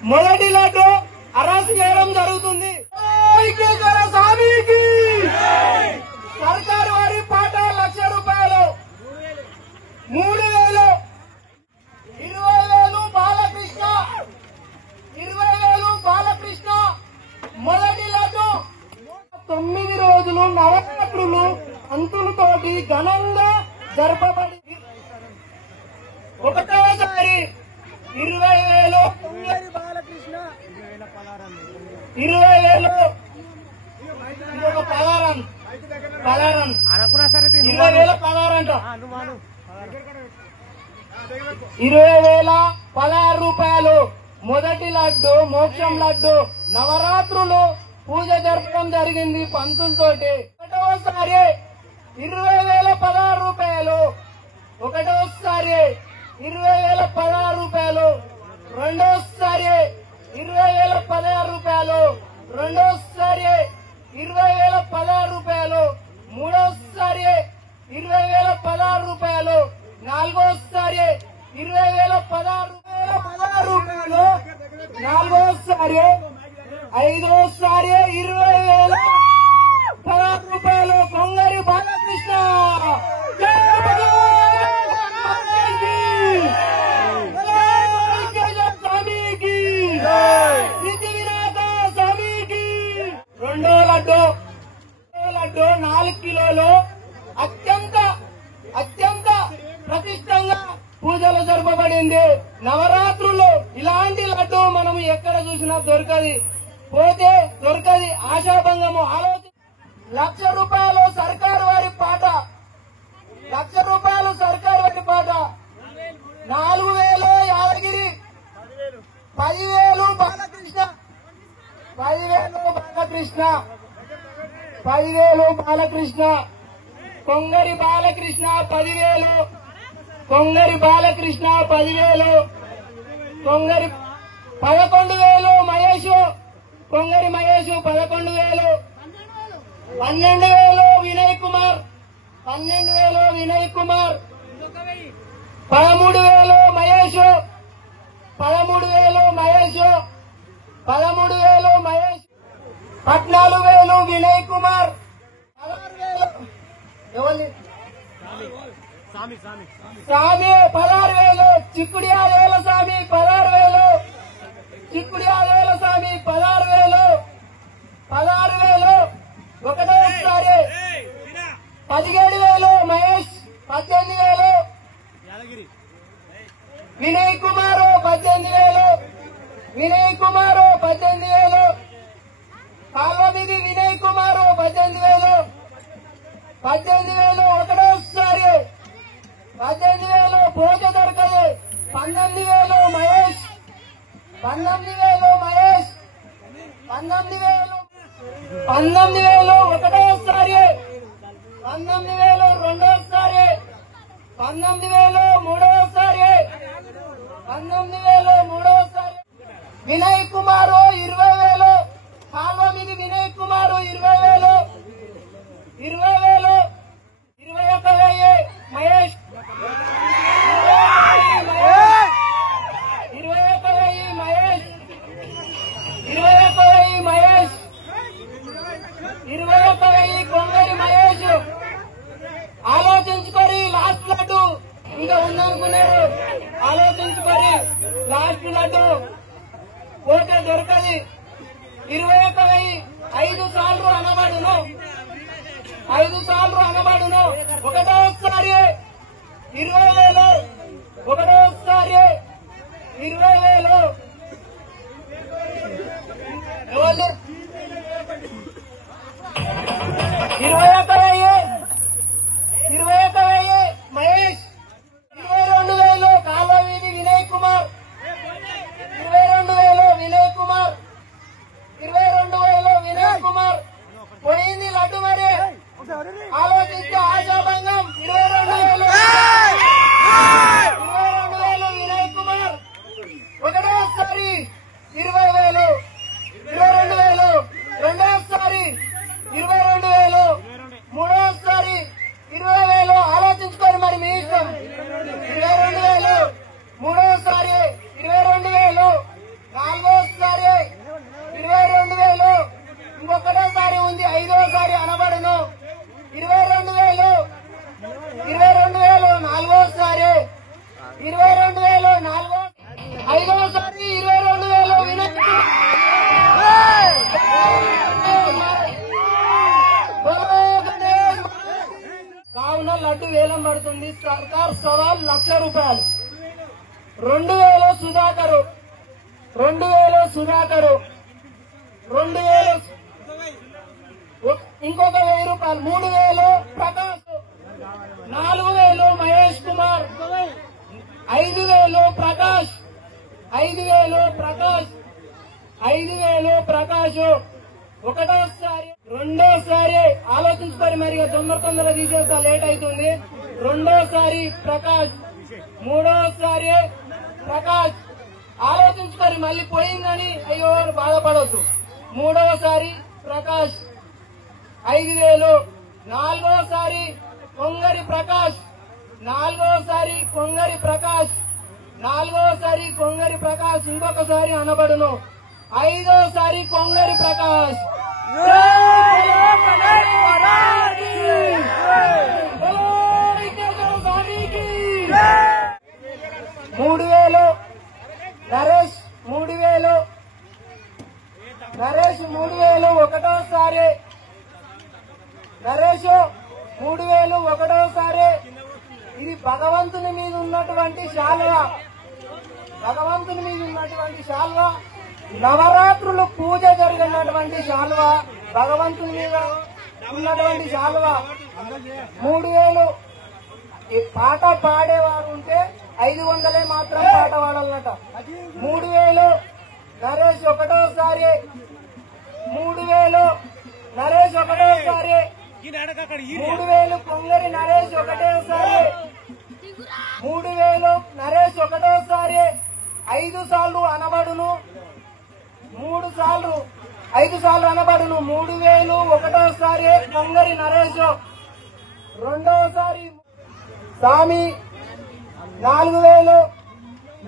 మొదటి లడ్డు అరెస్ట్ చేయడం జరుగుతుంది. స్వామికి సర్కారు వారి పాట ₹1,00,000, 3,000, 20,000 బాలకృష్ణ, 20,000 బాలకృష్ణ. మొదటి లడ్డు 9 రోజులు నవరాత్రులు అంతులతోటి ఘనంగా జరపబడి ఒకటోసారి 20,000 బాలకృష్ణ, 20,000 ఒక పదారం 20,000 పదారంట, 20,000 ₹16. మొదటి లడ్డు మోక్షం లడ్డు నవరాత్రులు పూజ జరపడం జరిగింది పంతులతోటి. ఒకటోసారి 20,000 ₹16, ఒకటోసారి 20,000 ₹16, రెండోసారి 20,000 ₹16, రెండోసారి 20,000 ₹16, మూడోసారి 20,000 ₹16, నాలుగోసారి 20,000 ₹16, నాలుగోసారి, ఐదోసారి 20,000 ₹16. కొంగరి బాలకృష్ణ స్వామికి, సిద్ధివినాయక స్వామికి. రెండో లడ్డు 4 కిలోలు అత్యంత ప్రతిష్టంగా పూజలు జరపబడింది. నవరాత్రులు ఇలాంటి లడ్డు మనం ఎక్కడ చూసినా దొరకది, పోతే దొరకది. ఆశాభంగము ₹1,00,000 సర్కారు వారి పాట, ₹1,00,000 సర్కారు వారి పాట. 4,000 యాదగిరి, 10,000 బాలకృష్ణ, 10,000 బాలకృష్ణ, 10,000 బాలకృష్ణ. కొంగరి బాలకృష్ణ 10,000, కొంగరి బాలకృష్ణ 10,000, కొంగరి 11,000 మహేష్, కొంగరి మహేష్ 11,000, 12,000 వినయ్ కుమార్, 12,000 వినయ్ కుమార్, 13,000 మహేష్, 13,000 మహేష్, 13,000 మహేష్, 14,000 వినయ్ కుమార్, 16,000 ఎవరి స్వామి 16,000, చిక్కుడియాదేల స్వామి 16,000, చిక్కుడియాదేల స్వామి 16,000, 16,000. ఒకటోసారి 17,000 మహేష్, 18,000 వినయ్ కుమార్, 18,000 వినయ్ కుమార్, 18,000 కాల్వమిది వినయ్ కుమార్, 18,000, 18,000. ఒకటోసారి 18,000 పోజ దొరకదు. 19,000 మహేష్, 19,000 మహేష్, 19,000, 19,000 ఒకటోసారి, 19,000 రెండోసారి, 19,000 మూడోసారి, 19,000 మూడోసారి. వినయ్ కుమార్ 20,000, కాల్వమిది వినయ్ కుమార్ 20,000, 20,000, 21,000 మహేష్, 21,000 మహేష్, 21,000 మహేష్, 21,000 కొంగరి మహేష్. ఆలోచించుకొని లాస్ట్ లడ్డు ఇంకా ఉందనుకున్నారు, ఆలోచించుకొని లాస్ట్ లడ్డు పోతే దొరకది. 21,000 5 సార్లు అనబడును, 5 సార్లు అనబడును. ఒకటోసారి 20,000, ఒకటోసారి 20,000 ఎవరు 21,000, 21,000 మహేష్, 22,000 కాల్వమిది వినయ్ కుమార్, 22,000 వినయ్ కుమార్, 22,000 వినయ్ కుమార్. పోయింది లడ్డు మరి, ఆలోచించి ఆశాభంగం. 22,000 వినయ్ కుమార్. ఒకటో సర్కార్ సవాల్ ₹1,00,000. 2,000 సుధాకరు, 2,000 సుధాకరు, 2,000 ఇంకొక ₹1,000, 3,000 ప్రకాష్, 4,000 మహేష్ కుమార్, 5,000 ప్రకాష్, 5,000 ప్రకాష్, 5,000 ప్రకాష్. ఒకటోసారి రెండోసారి ఆలోచించుకొని మరి తొందర తీసేస్తా, లేట్ అవుతుంది. రెండోసారి ప్రకాష్, మూడోసారి ప్రకాష్. ఆలోచించుకొని మళ్ళీ పోయిందని అయ్యో బాధపడవద్దు. మూడోసారి ప్రకాష్ 5,000. నాలుగోసారి కొంగరి ప్రకాష్, నాలుగోసారి కొంగరి ప్రకాష్, నాలుగోసారి కొంగరి ప్రకాష్ ఇంకొకసారి అనబడును. ఐదోసారి కొంగరి ప్రకాష్. 3,000 నరేష్, 3,000 నరేష్, 3,000 ఒకటోసారి నరేష్, 3,000 ఒకటోసారి. ఇది భగవంతుని మీద ఉన్నటువంటి శాల్వా, భగవంతుని మీద ఉన్నటువంటి శాల్వా. నవరాత్రులు పూజ జరిగినటువంటి శాల్వా, భగవంతుని మీద ఉన్నటువంటి శాల్వా. 3,000. ఈ పాట పాడేవారు ఉంటే 500 మాత్రం పాట పాడాలన్నట. 3,000 నరేష్ ఒకటోసారి, 3,000 నరేష్ ఒకటోసారి, 3,000 కొంగరి నరేష్ ఒకటోసారి, 3,000 నరేష్ ఒకటోసారి. 5 సార్లు అనబడును, 3 సార్లు 5 సార్లు అనబడును. 3,000 ఒకటోసారి కొంగరి నరేష్. రెండోసారి స్వామి 4,000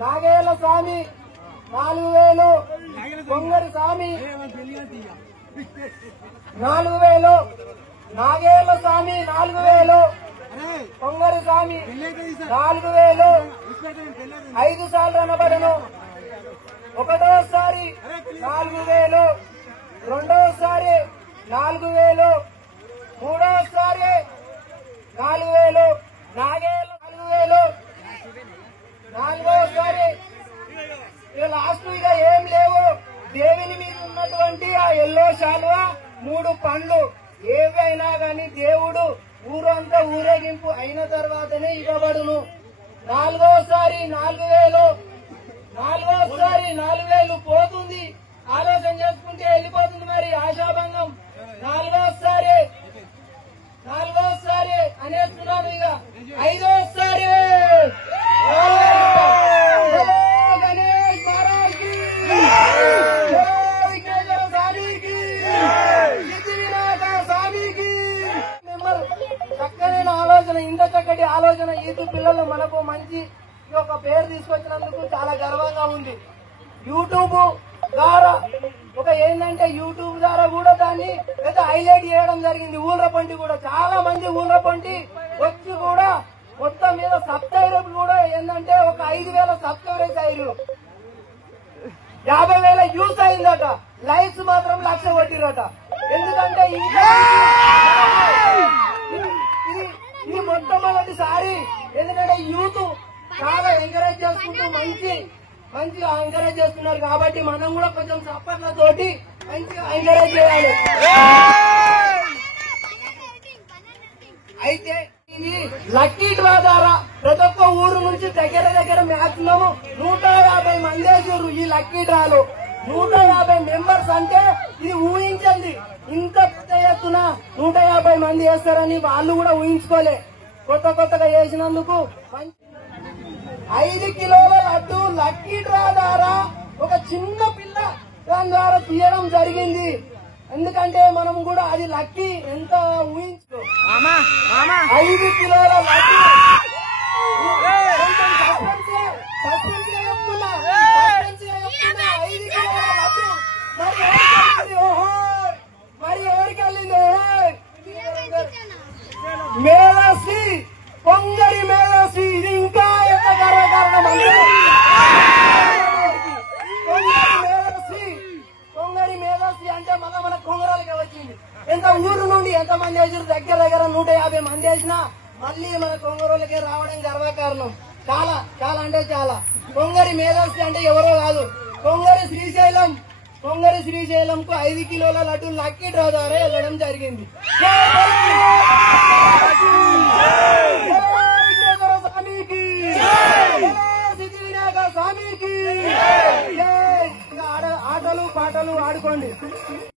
నాగేల స్వామి, 4,000 కొంగరి స్వామి, 4,000 నాగేల స్వామి, 4,000 కొంగరి స్వామి, 4,000. 5 సార్లు అనబడను. ఒకటోసారి 4,000, రెండోసారి 4,000, మూడోసారి 4,000 నాగేల, 4,000 నాలుగోసారి. ఇక లాస్ట్ ఇక ఏం లేవు. దేవుని మీద ఉన్నటువంటి ఆ ఎల్లో శాలువా, 3 పండ్లు ఏవైనా గాని దేవుడు ఊరంతా ఊరేగింపు అయిన తర్వాతనే ఇవ్వబడును. నాలుగోసారి 4,000, నాలుగోసారి 4,000 పోతుంది. ఆలోచన చేసుకుంటే వెళ్ళిపోతుంది మరి ఆశాభంగం. నాలుగోసారి అనేస్తున్నాను. ఇక 5వసారి గణేష్ మహారాజ్ కి, విఘ్నేశ్వర స్వామికి, సిద్ధివినాయక స్వామికి. చక్కనైన ఆలోచన, ఇంత చక్కటి ఆలోచన ఈదు పిల్లలు మనకు మంచి ఒక పేరు తీసుకొచ్చినందుకు చాలా గర్వంగా ఉంది. యూట్యూబ్ ద్వారా ఏంటంటే యూట్యూబ్ ద్వారా కూడా దాన్ని పెద్ద హైలైట్ చేయడం జరిగింది. ఊళ్ళపంటి కూడా చాలా మంది ఊళ్ళపంటి వచ్చి కూడా మొత్తం మీద సబ్స్క్రైబర్లు కూడా ఏంటంటే ఒక 5,000 సబ్స్క్రైబర్స్ అయ్యారు, 50,000 వ్యూస్ అయిందట, లైక్స్ మాత్రం 1,00,000 కొట్టిరట. ఎందుకంటే ఇది మొట్టమొదటిసారి. ఎందుకంటే యూత్ చాలా ఎంకరేజ్ చేసుకుంటూ మంచిగా ఎంకరేజ్ చేస్తున్నారు కాబట్టి మనం కూడా కొంచెం సప్పట్లతోటి మంచిగా ఎంకరేజ్ చేయాలి. అయితే ఇది లక్కీ డ్రా ద్వారా ప్రతి ఒక్క ఊరు నుంచి దగ్గర మాక్సిమం 150 మంది వేసారు ఈ లక్కీ డ్రాలో. 150 మెంబర్స్ అంటే ఇది ఊహించండి. ఇంత పెద్ద ఎత్తున 150 మంది వేస్తారని వాళ్ళు కూడా ఊహించుకోలే. కొత్తగా వేసినందుకు 5 కిలోల లడ్డు లక్కీ డ్రా ద్వారా ఒక చిన్న పిల్ల దాని ద్వారా తీయడం జరిగింది. ఎందుకంటే మనం కూడా అది లక్కీ ఎంత ఊహించుకో. 5 కిలోల లడ్డు సస్పెన్స్ గా చెప్తున్నా 5 కిలోల లడ్డు మరి ఎవరికి వెళ్ళింది? మేళసి, కొంగరి మేళసి. ఇది ఇంకా ఎంత గర్వకారణం అంటే కొంగరి మేళసి అంటే మన కొంగరాలకి వచ్చింది. ఎంత ఊరు నుండి ఎంతమంది వేసారు? దగ్గర 150 మంది వేసినా మళ్ళీ మన కొంగరోళ్ళకే రావడం గర్వకారణం. చాలా చాలా అంటే చాలా. కొంగరి మేధస్సు అంటే ఎవరో కాదు, కొంగరి శ్రీశైలంకు 5 కిలోల లడ్డూలు లక్కీ డ్రా ద్వారా వెళ్ళడం జరిగింది. సిద్ధి వినాయక స్వామికి ఆటలు పాటలు ఆడుకోండి.